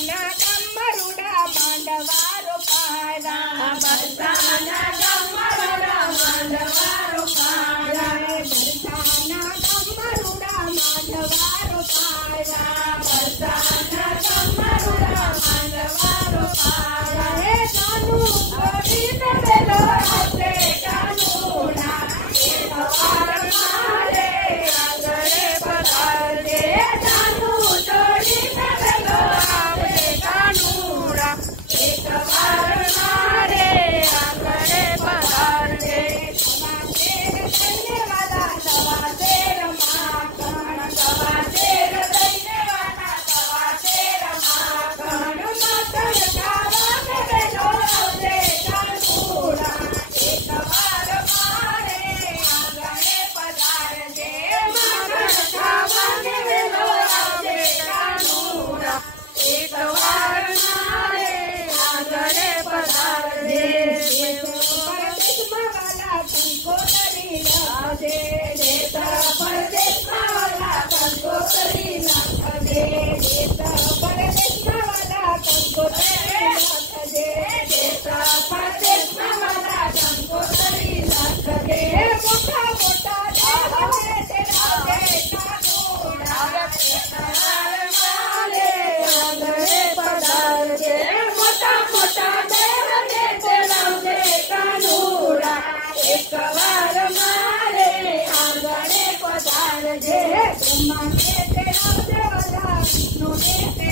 बरसाना कमरुड़ा मांडवारो पारा बरसाना कमरुड़ा मांडवारो पारा बरसाना कमरुड़ा मांडवारो पारा बरसाना कमरुड़ा मांडवारो पारा हे कानू गोरी बेलो आते कानूना एक बार मारे आगरे पधार दे कानू गोरी बेलो आते कानूना एक बार मारे आगरे पधार दे सवा तेर देने वाला सवा तेर माखन सवा तेर देने वाला सवा तेर माखन मटन खावा में बेलो आते कानूना एक बार मारे आगरे पधार दे मटन खावा में बेलो आते कानूना एक बार मारे आगरे पधार दे वाला तुमको करी दे देता परदेश वाला तुमको करी दे देता परदेश वाला तुमको करी दे देता परदेश वाला तुमको करी दे मोटा मोटा दे हमें तेरा दे कानूना माले आगरे पधार दे मोटा मोटा दे हमें तेरा दे कानूना एक बार मारे आगरे पधार दे ब्रह्मा के तेरा देवता विष्णु के